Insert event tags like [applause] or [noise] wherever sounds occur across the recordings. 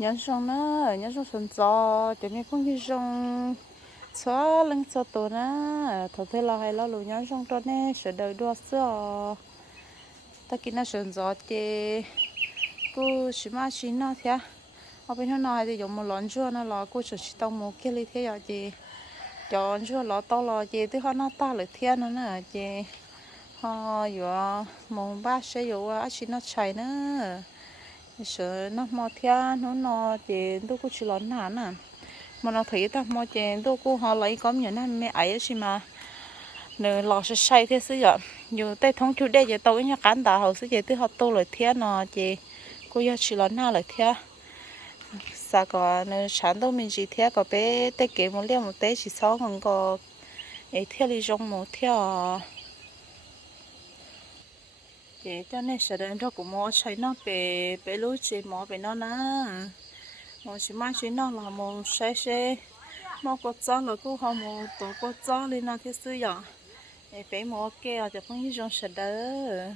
nhân sông nó nhân sông sân gió cho nên cũng như sông xóa lưng cho tổ nó thầu thế là hay lo lù nhân sông cho nè sẽ đời đua xưa. Ta kia nó sân gió chê, cô chỉ mà chỉ nó thế ở bên nó nói thì dùng một lon chua nó là cô chỉ chỉ tông một cái ly thế rồi chị chọn chua lọ to lọ chị thứ họ nó ta lại thiên nó nè chị họ vừa mong ba sẽ vừa chỉ nó chạy nữa sợ nó mò thia nó nó chị tôi cũng chỉ lon nà à, mà nó thấy ta mò chị tôi cũng họ lấy có nhiều năm mẹ ấy chứ mà. Nửa lò sẽ say thế sử giờ nhiều tay thông chú đây giờ tôi nhà cán đào hậu sẽ giờ tôi học tôi lại thia nó chị cô giờ chỉ lon nà lại thia. Sao có nửa sáng đâu mình chỉ thia có bé tay kế một liều một tay chỉ sáu còn có ấy thia đi trong một thia chị cho nên sợ đến đó cũng mua xây nó về về lối chị mua về nó nè mua chỉ mang chỉ nó là mua xây xây mua có gió là cũng không mua tổ có gió lên nó thế sư giờ. Để phải mua keo cho phong như trong sợ đỡ.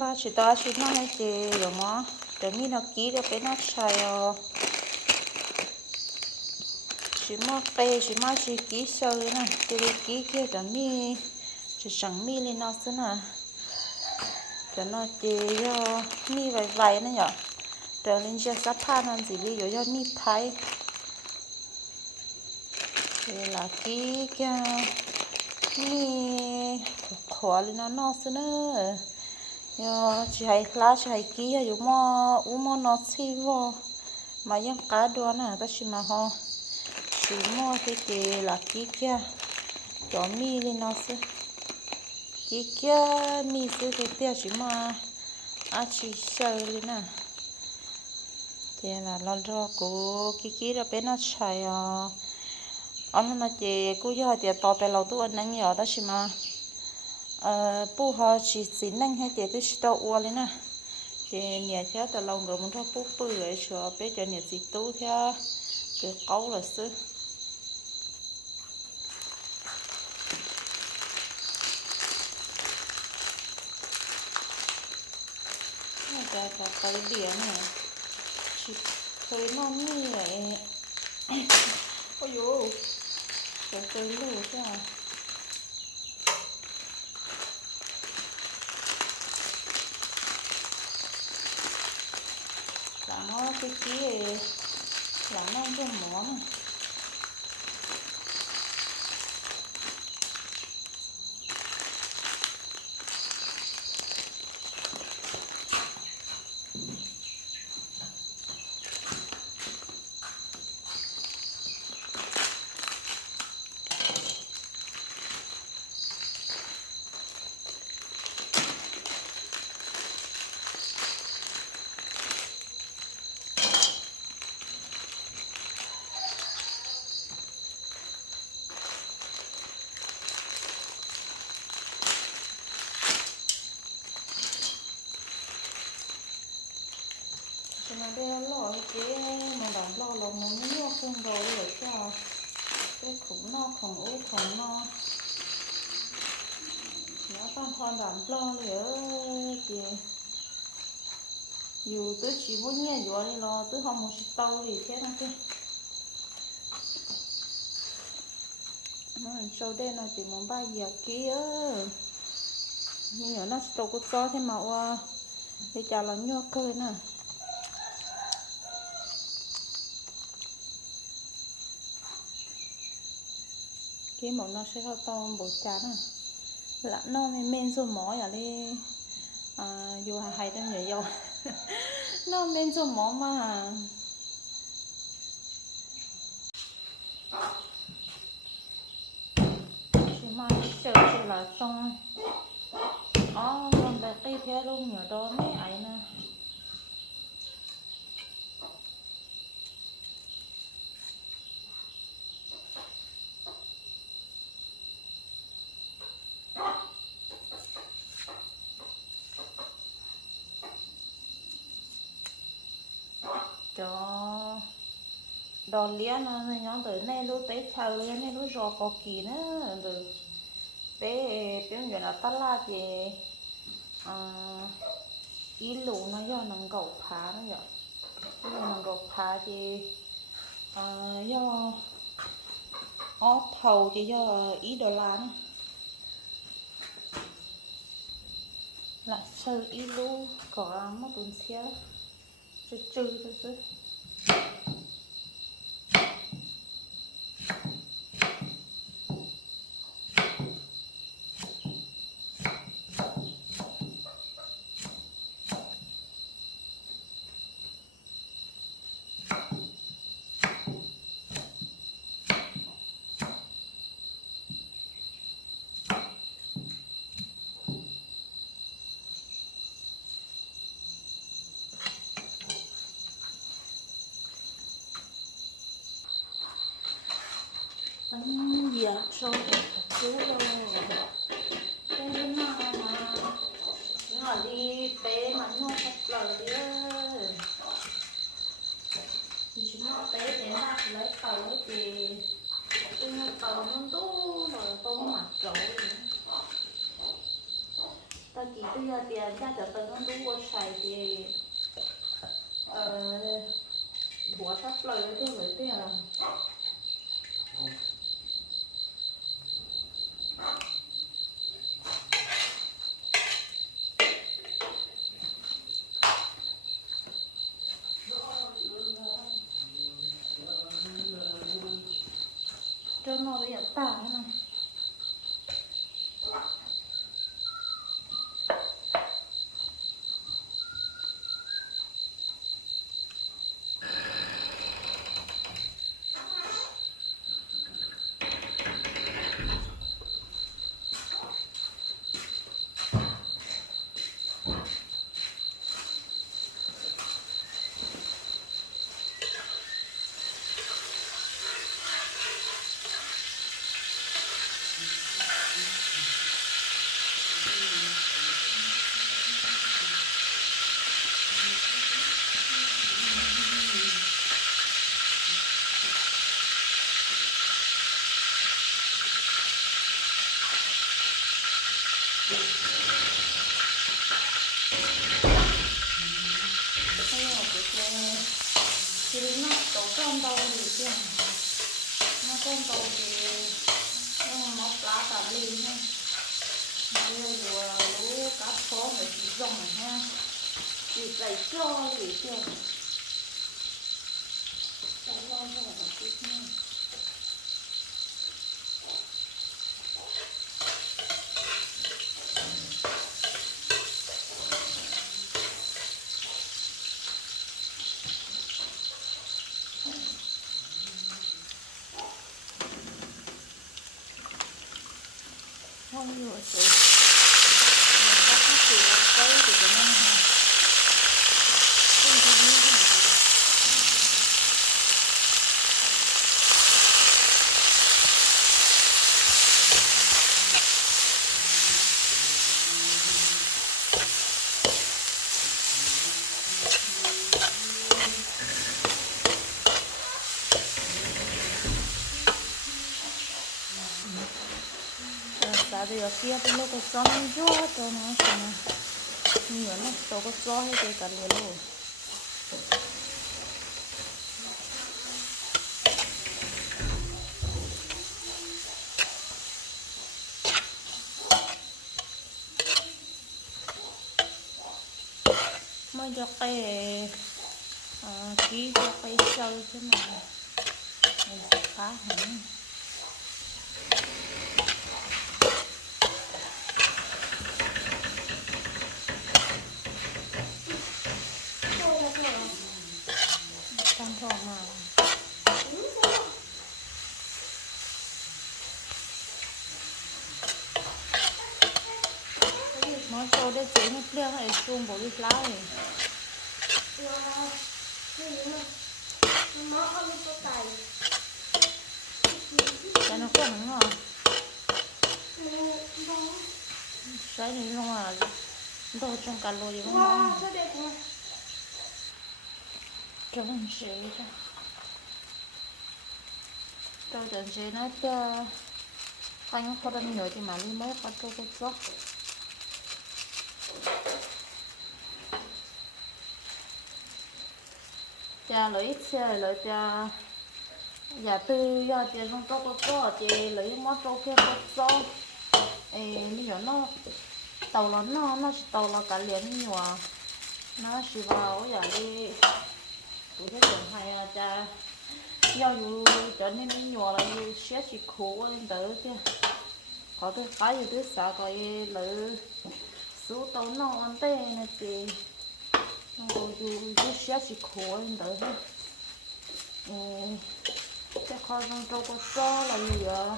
Ba chỉ ta chỉ nó hay chị rồi mà, để mi nó kỹ để phải nó xây rồi chỉ mua cây chỉ mua chỉ kỹ sơ lên nè chỉ kỹ kia để mi, chỉ chẳng mi lên nó xí nè cho nó chỉ cho mi vài vài nữa nhở rồi lên chia sắp phan hơn gì đi rồi cho mi thái thì là cái cái mi khó lên nó nó xí nữa yo chỉ hay lá chỉ hay kia yo mo u mo nó xí vô mà yang cá đua nè ta chỉ mà ho chỉ mo cái cái là cái kia cho mi lên nó xí cái kia mi sư cái tia chỉ mà à chỉ sợ lên nè thì là lo cho cô cái kia là bên nó chạy à anh nó chị cô giờ thì tao bé lâu tuổi anh nhỏ đó chỉ mà ờ bu họ chỉ xin nâng hay thì tôi chỉ tao uo lên nè thì nhà theo tao lâu rồi muốn cho bu bự rồi cho bé cho nhà chỉ tu theo cái câu là sư ta tới biển này. Chỉ thấy nó như vậy. [coughs] Ôi tới tới lù chứ à? Nó cái kia. Là nó cái món này cho nó đeo lọ cái ờ, mà bạn lo là muốn nhóc không rồi để cho cái khủng no khủng ố khủng no. Nó con con đảm lo liền chị dù tứ chỉ muốn nghe dù đi lo tứ không muốn tao thì thế nào kia nó sâu đây là chỉ muốn bay giờ kia. Nhưng nó sâu có to thế mà qua để chả là nhóc cười nè. Cái món nó sẽ có to bột chán à là nó men men rồi mỏ ở đi. À dù hay hay đang nhảy dầu nó men số mỏ mà. Chỉ mà chờ chỉ là xong ó còn bé cây thế luôn nhiều đó mấy ấy nè cho đò lia nó nhóm từ nay lúc tới thầu lên nay lúc rò có kỳ nữa. Từ bé bé giờ là tát la thì à ý lũ nó do nó gậu phá nó vậy bây giờ mình gọt phá thì ờ, do ó thầu thì do ý đồ lán là sơ ý lũ có mất tuần 이쪽으로 해서 chứ Tấm giờ trôi chú rồi. Cái bên mà. Mà Cái đi bé mà nó thật lời đi Thì chúng nó bé để nó lấy tàu lấy tiền. Tôi nó tàu nó tú rồi tôi mặt rồi. Ta chỉ bây giờ tiền ra cho tôi nó đủ qua xài thì Ờ Bố sắp lời thế với tiền cho nó bây giờ tả này hay là cái cái thì nó tổ con đầu thì chứ nó con đầu thì nó móc lá tạm đi ha bây giờ vừa lú cá phó phải chỉ rồng ha thì phải cho thì chứ phải lo cho là cái nha không nhiều sự mà có cái sự tới thì cái năng hàng không có biết gì tại vì ở kia bên lúc có gió nó gió cho nó xem nè nhiều nó đâu có gió hết cái cả liền luôn. Mới cho cái à, ký cho cái sâu thế này này phá hẳn tăng thọ mà nó cho để chế nó kia hay chung bộ đi lá này cho nó không đúng không cái này không à đồ trong cả lô gì không cho trong chế ra trong trận chế nó cho anh không có nhớ thì mà đi mới có cho cái chó cha lấy xe lấy cha. Dạ, Giả tư giờ chị không có có có chị lấy mót trâu kia có có ê bây giờ nó, tàu nó nó nó tàu là cả liền nhiều à nó chỉ vào giờ đi. Tụi cái chuyện hay à cha, do dù trở nên đi nhỏ là dù sẽ chỉ khổ lên tới chứ. Có thứ cái gì thứ sợ coi lỡ số tàu nó ăn tê này chị rồi dù dù sẽ chỉ khổ lên tới chứ cái kho trong trâu có so là gì ạ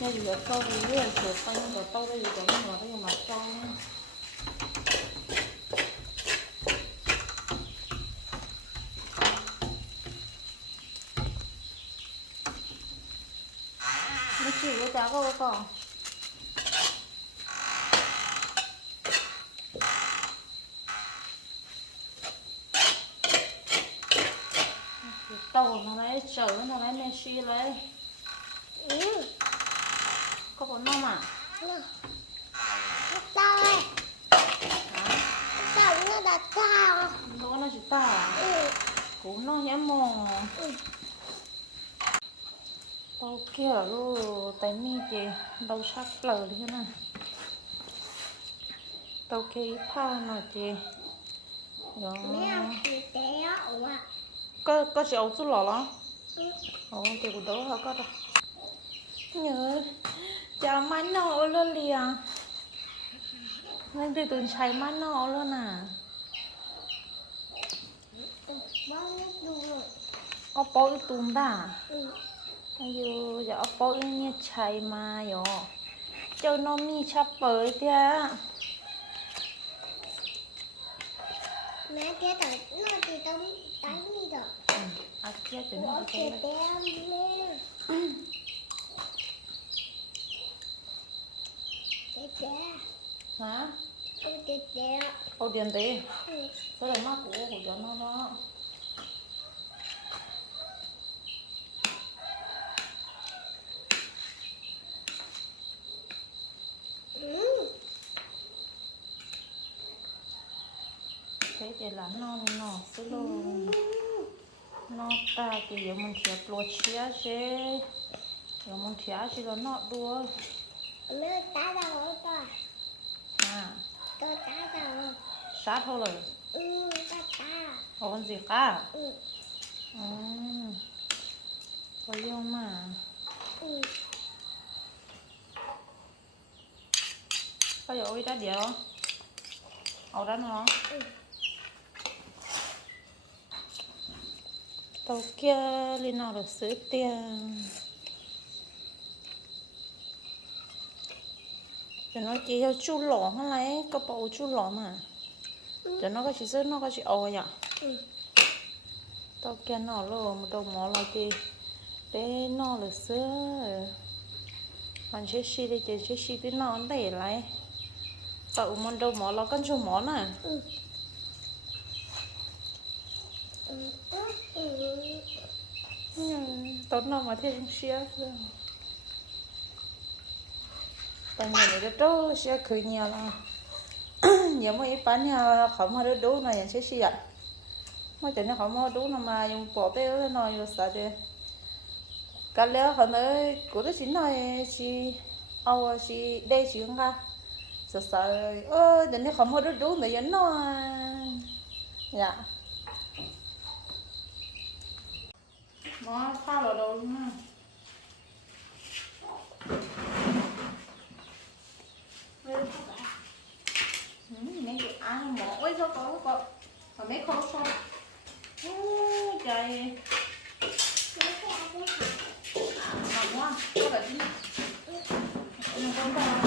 cái gì ạ trâu thì biết là sửa tay nhưng mà trâu đây thì giống như là cái gì mà trâu nó chỉ có giá có có tàu nó lấy chở nó lấy Ừ, có bốn năm à nó. Tao ơi, tao nó đặt tao. nó nó chỉ ta à? Ừ, cũng nó nhé mò ừ. tao kia luôn tay mi chị đâu sắc lờ đi nè tao kia pha nó chị rồi à. có có chị ấu chút đó Ừ. ồ chị cũng đâu hả có đâu nhớ chào má nọ luôn liền nên từ từ chạy má nọ luôn à nó rồi. có bố tùm ta Ừ. ayo giờ bố như chạy mà yo cho nó mi chắp bởi tia Mẹ té tao, nó thì tao đánh đi rồi. Kia nó té cái té. hả? Ô tiền tí. Ừ. số là mắc của của cho nó đó? Ừ. thế thì là nó nó số luôn nó ta thì giờ mình thiệt lúa chia chứ giờ mình thiệt chứ là nó đua Mẹ tá tao rồi. à Tao tá tao rồi. sát thôi rồi Ừ, tá tá. có con gì cả Ừ. ừ có yêu mà Ừ. có dội ra điều ở đó nó Ừ. tàu kia lên nào được sửa tiền cho nó chỉ cho chú lỏ hay lấy có bộ chú lỏ mà cho nó có chỉ sửa nó có chỉ ồ vậy Ừ. tàu kia nó lo một đầu mỏ là gì để nó được sửa còn chế xí đi chế chế xí đi nó để lại tàu một đầu mỏ là con chú mỏ nè Ừ. Ừ. Ừ. Ừ tốt nó mà thêm xia tại nhà này đó xía khởi nhà là [coughs] nhà ít bán nhà không mà đủ này nhà xia mà chẳng nên không mà đủ nó mà dùng bỏ béo nó nói rồi sao chứ cái lẽ họ nói của nó chính này chỉ ao chỉ đây chỉ không cả sợ sợ ơ chẳng nên không mà đủ nữa nó dạ. Nó pha vào đầu luôn ha Ừ, mấy cái ăn mỏ ôi sao có có mà mấy khâu sao Ôi, trời ngon quá có cả chín nhưng con ta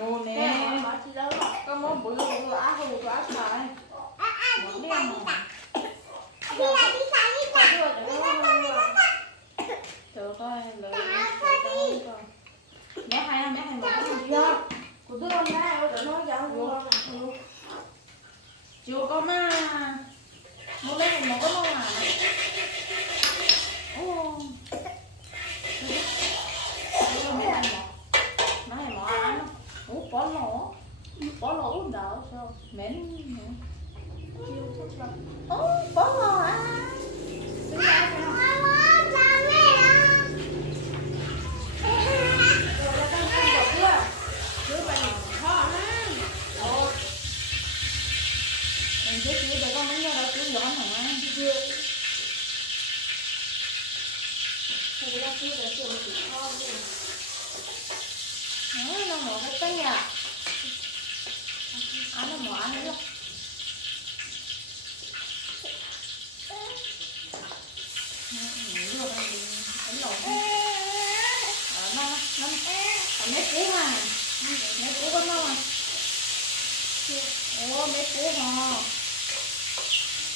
Ồ nè, có món bự bự á hù bự á xài. Món đen mà. Trời ơi, trời ơi. Trời ơi, lỡ Thì nó cứ phải trường chỉ con đi. Đấy, nó mở cái tay à ăn nó mở ăn đi Ờ, nó, nó, mấy cú mà mấy cú con đâu à ủa mấy cú mà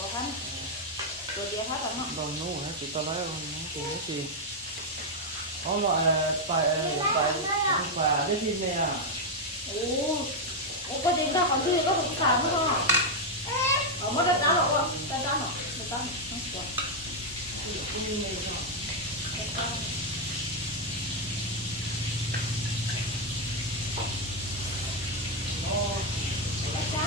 ตัวพันตัวเดียวพันหรอเนาะ Còn nấu hả? Chị ta lấy không? Chị nói gì? Có loại là phải phải phải cái gì này à? โอ้โอ้ประเด็นก็ของที่ก็ของสามแล้วก็เอามาตะตาหรอกว่าตะตาหรอกเะตาหรอกทั้งตัวนี่เลยเนาะโอ้ตะตา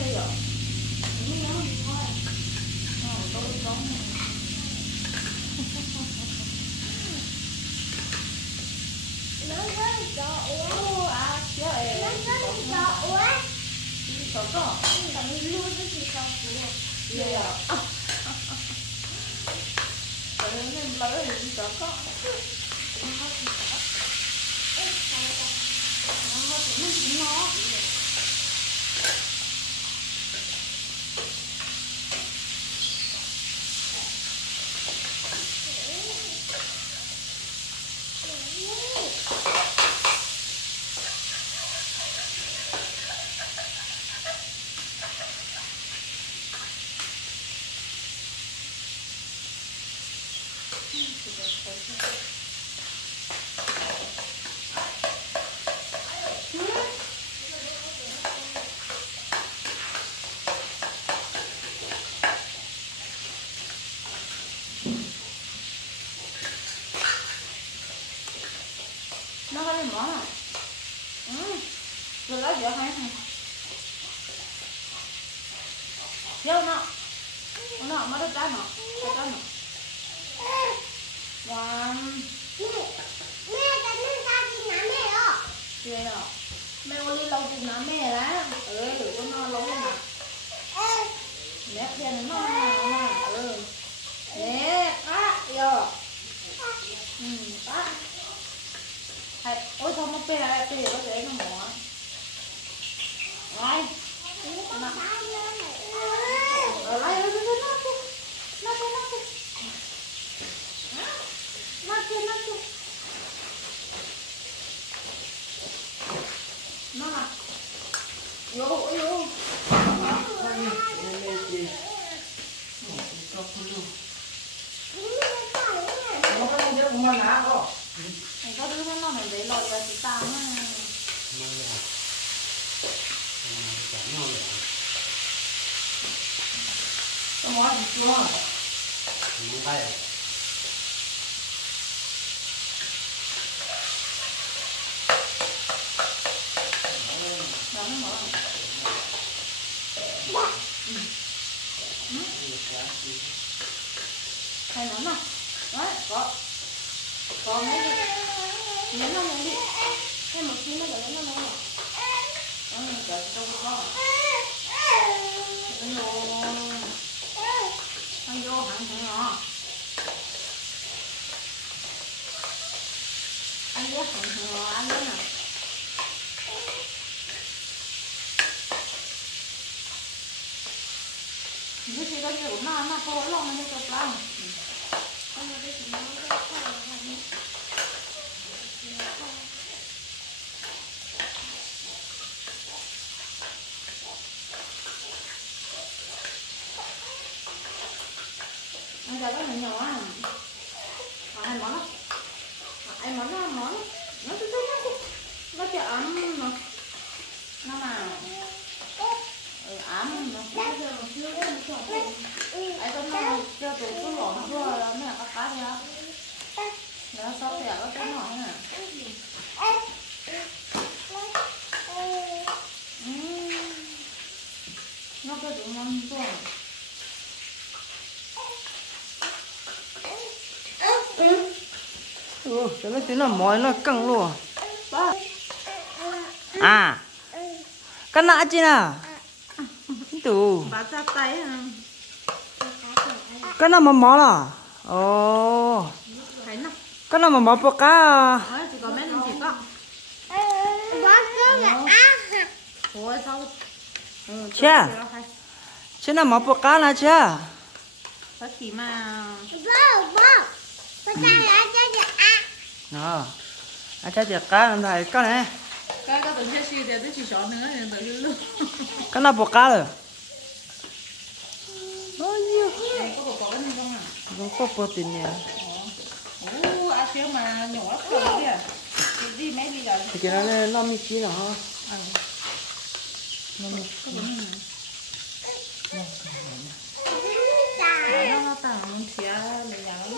số xe đây rồi. Đúng nhớ gì thôi. Ờ, tôi có Nó có chỗ uống. Ô, à, chị ơi. Nó có chỗ uống. Số có. Tầm luôn cái gì không uống. Vậy à? Trời ơi, nên lấy มันหนาก็ไหนก็ดูนั่นหน่อยเลยหลอดยาสีตามาไม่เลยอะมากนอกเลยต้องมอดอีกตัวมึงไป പോലും അങ്ങനെ തൊട്ടാണ് ăn ra rất là nhỏ à. Còn hai món đó hai món đó món nó rất rất nó chợ ấm mà. Nó mà 嗯，没事，没事，没事。嗯。哎，他妈的，这，啊！嗯。嗯。嗯。嗯。嗯。干。哪几了？À cái nào mà mỏ là? Ồ. Cái nào mà mỏ bọc cá Chưa? chứ nào mỏ bọc cá là chưa chỉ mà nó à cha tiệt cá làm thầy cái này cái cái tuần trước thì tôi chỉ chọn nữa thì tự luôn. Cái nào bọc cá rồi Banyak. Yang kau potongnya. Oh, asyik mana nyolak dia. Jadi mesti dah. Kira ni lama sih lah. Lama. Lama. Lama tak manusia, lama.